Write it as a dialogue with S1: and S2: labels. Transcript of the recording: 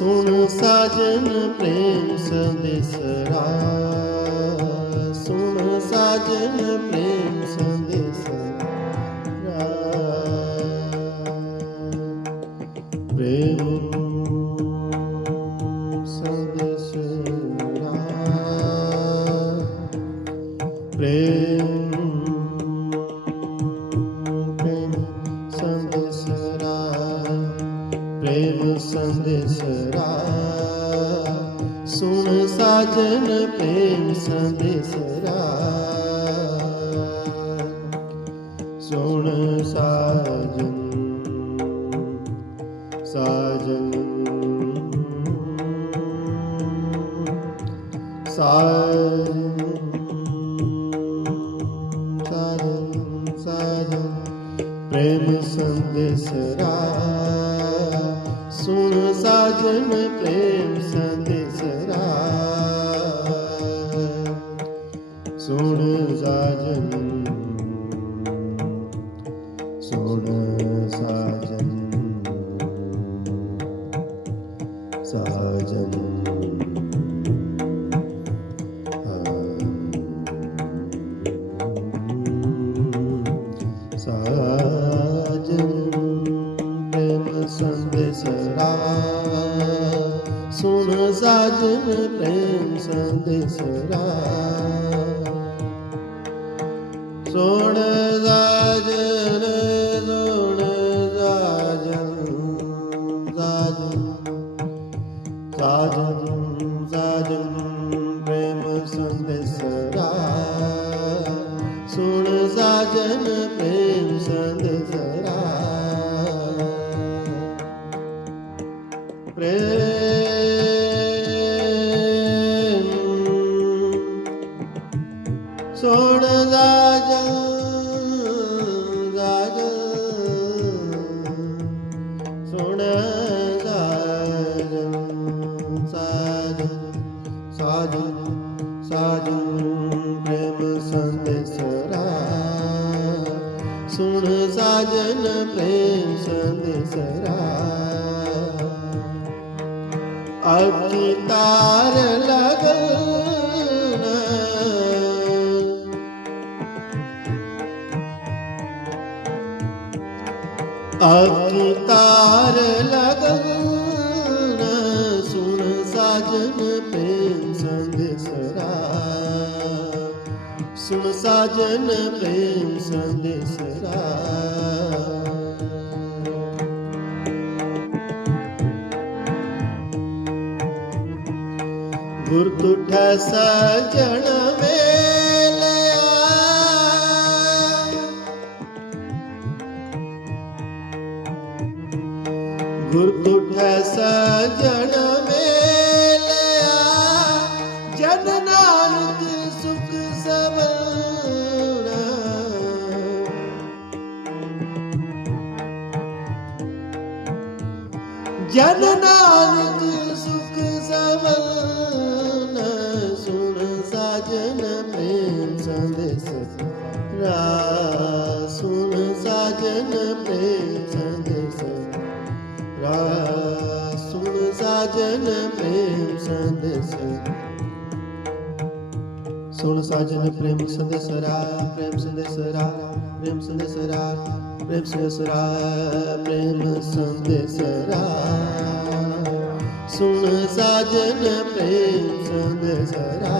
S1: ਸੁਣ ਸਾਜਨ ਪ੍ਰੇਮ ਸੰਦੇਸਰਾ। ਸੁਣ ਸਾਜਨ ਪ੍ਰੇਮ ਸੰਦੇਸਰਾ। ਪ੍ਰੇਮ ਸੰਦੇਸਰਾ। ਪ੍ਰੇਮ ਪ੍ਰੇਮ ਸੰਦੇਸਰਾ ਸੁਣ ਸਾਜਨ ਪ੍ਰੇਮ ਸੰਦੇਸਰਾ ਸੁਣ ਸਾਜਨ ਸਾਜਨ। ਸਾਜਨ ਸਾਜਨ ਸਾਜਨ। ਪ੍ਰੇਮ ਸੰਦੇਸਰਾ ਸੁਣ ਸਾਜਨ ਪ੍ਰੇਮ ਸੰਦੇਸਰਾ ਸੁਣ ਸਾਜਨ ਪ੍ਰੇਮ ਸੰਦੇਸਰਾ ਸੁਣ ਸਾਜਨ ਪ੍ਰੇਮ ਸੰਦੇਸਰਾ ਸੁਣ ਸਾਜਨ ਸੁਣ ਸਾਜਨ ਸਾਜਨ। ਸਾਜਨ ਸਾਜਨ ਪ੍ਰੇਮ ਸੰਦੇਸਰਾ ਸੁਣ ਸਾਜਨ ਪ੍ਰੇਮ ਸੰਦੇਸਰਾ ਪ੍ਰੇਮ। ਸੁਣ ਸਾਜਨ ਸਾਜਨ ਸੁਣ ਸਾਜਨ ਸਾਜਨ ਸਾਜਨ ਸਾਜਨ ਪ੍ਰੇਮ ਸੰਦੇਸਰਾ ਸੁਣ ਸਾਜਨ ਪ੍ਰੇਮ ਸੰਦੇਸਰਾ ਅਕੀ ਤਾਰ ਲਗਨ। ਅਗੀ ਤਾਰ ਲਗਨ ਸੁਣ ਸਾਜਨ ਪ੍ਰੇਮ ਸੰਦੇਸਰਾ ਸੁਣ ਸਾਜਨ ਪ੍ਰੇਮ ਸੰਦੇਸਰਾ ਗੁਰ ਤੁਠੈ ਸਜਣ ਵੇਲਿਆ। ਗੁਰ ਤੁਠੈ ਸਜਣ ਵੇਲਿਆ। ਜਨ ਨਾਨਕ ਸੁਖ ਸਵਣਾ ਜਨ ਨਾਨਕ ਸੰਦੇਸ। ਰਾ ਸਾਜਨ ਪ੍ਰੇਮ ਸੰਦੇਸ। ਰਾ ਸਾਜਨ ਪ੍ਰੇਮ ਸੰਦੇਸ। ਸੁਣ ਸਾਜਨ ਪ੍ਰੇਮ ਸੰਦੇਸਰਾ ਪ੍ਰੇਮ ਸੰਦੇਸਰਾ ਪ੍ਰੇਮ ਸੰਦੇਸਰਾ ਪ੍ਰੇਮ ਸੰਦੇਸਰਾ ਪ੍ਰੇਮ ਸੰਦੇਸਰਾ ਸੁਣ ਸਾਜਨ ਪ੍ਰੇਮ ਸੰਦੇਸਰਾ